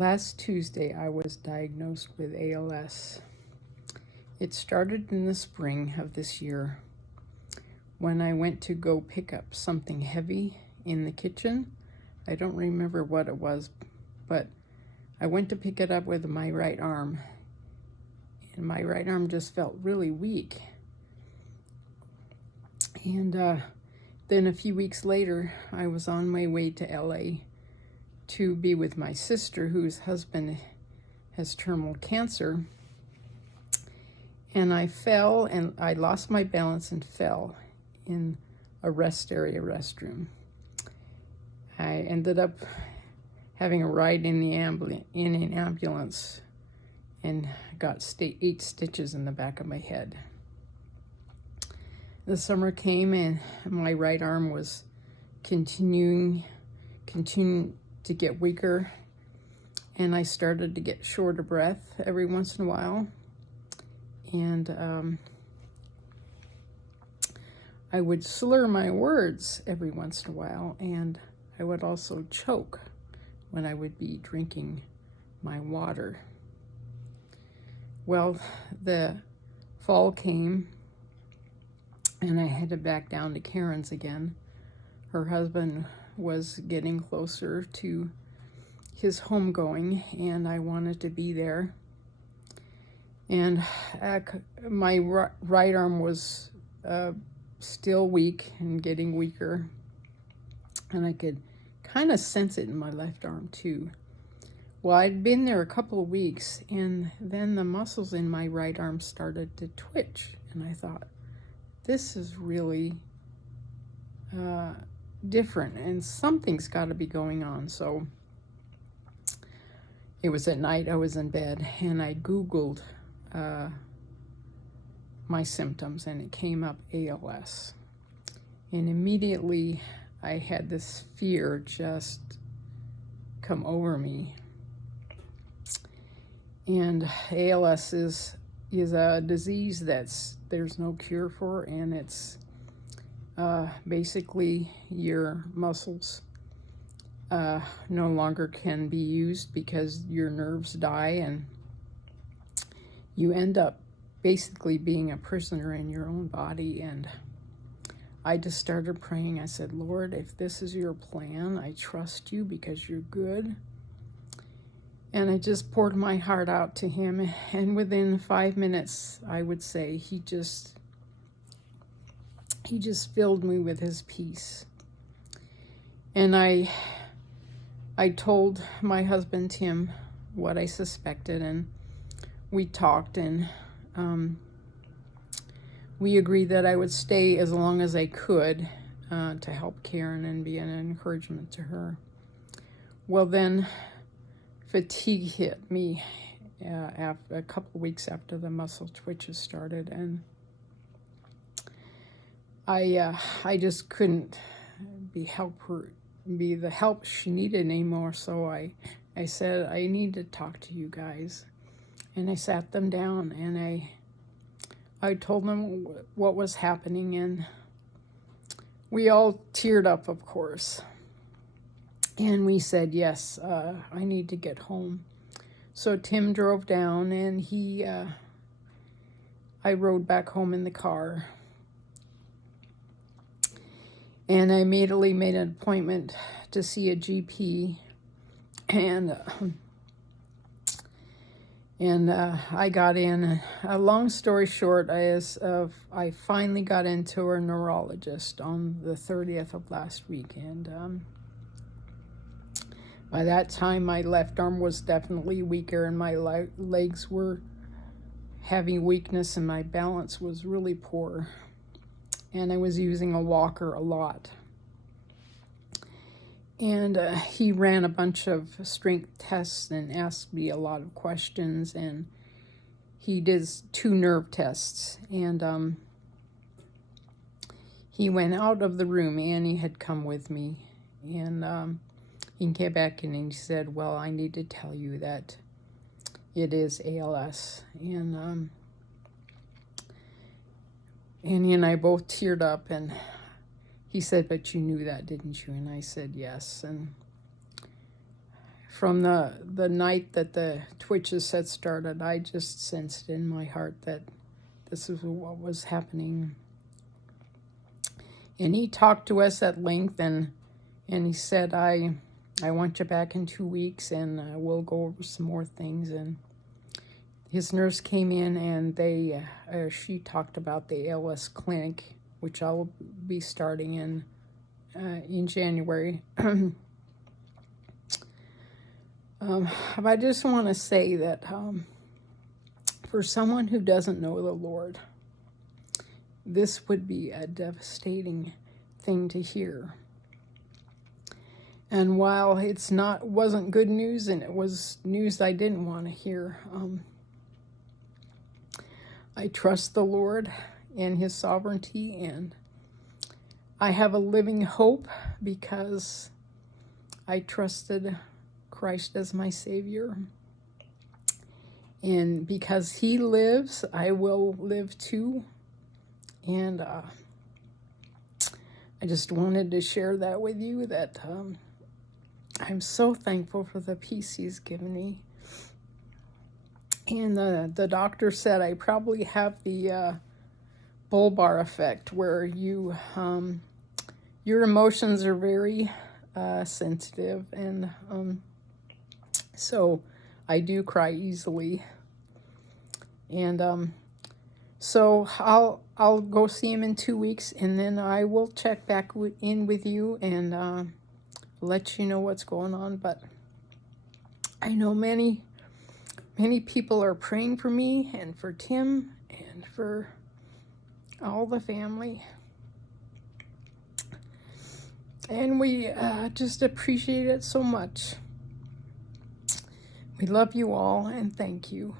Last Tuesday, I was diagnosed with ALS. It started in the spring of this year when I went to go pick up something heavy in the kitchen. I don't remember what it was, but I went to pick it up with my right arm, and my right arm just felt really weak. And then a few weeks later, I was on my way to LA to be with my sister, whose husband has terminal cancer. And I fell, and I lost my balance and fell in a rest area restroom. I ended up having a ride in an ambulance and got 8 stitches in the back of my head. The summer came and my right arm was continuing to get weaker, and I started to get short of breath every once in a while, and I would slur my words every once in a while, and I would also choke when I would be drinking my water. Well, the fall came and I headed back down to Karen's again. Her husband was getting closer to his homegoing, and I wanted to be there. And my right arm was still weak and getting weaker, and I could kind of sense it in my left arm too. Well, I'd been there a couple of weeks, and then the muscles in my right arm started to twitch, and I thought, this is really different, and something's got to be going on. So it was at night, I was in bed, and I Googled my symptoms, and it came up ALS. And immediately I had this fear just come over me. And ALS is a disease there's no cure for, and it's basically your muscles no longer can be used because your nerves die, and you end up basically being a prisoner in your own body. And I just started praying. I said, Lord, if this is your plan, I trust you because you're good. And I just poured my heart out to him, and within 5 minutes, I would say, he just filled me with his peace. And I told my husband Tim what I suspected, and we talked, and we agreed that I would stay as long as I could to help Karen and be an encouragement to her. Well, then fatigue hit me after a couple of weeks after the muscle twitches started, and I just couldn't be the help she needed anymore. So I said, I need to talk to you guys. And I sat them down, and I told them what was happening, and we all teared up, of course. And we said, yes, I need to get home. So Tim drove down, and I rode back home in the car. And I immediately made an appointment to see a GP, and I got in. A long story short is I finally got into a neurologist on the 30th of last week, and by that time my left arm was definitely weaker, and my legs were having weakness, and my balance was really poor, and I was using a walker a lot. And he ran a bunch of strength tests and asked me a lot of questions, and he did 2 nerve tests, and he went out of the room. Annie had come with me, and he came back and he said, well, I need to tell you that it is ALS. And Annie and I both teared up, and he said, but you knew that, didn't you? And I said, yes. And from the night that the twitches had started, I just sensed in my heart that this is what was happening. And he talked to us at length, and he said, I want you back in 2 weeks, and we'll go over some more things. And his nurse came in, and she talked about the ALS clinic, which I will be starting in January. I just want to say that for someone who doesn't know the Lord, this would be a devastating thing to hear. And while wasn't good news, and it was news I didn't want to hear, I trust the Lord and His sovereignty, and I have a living hope because I trusted Christ as my Savior. And because He lives, I will live too. And I just wanted to share that with you, that I'm so thankful for the peace He's given me. And the doctor said I probably have the bulbar effect, where your emotions are very sensitive, and so I do cry easily. And so I'll go see him in 2 weeks, and then I will check back in with you and let you know what's going on. But I know many people are praying for me and for Tim and for all the family. And we just appreciate it so much. We love you all, and thank you.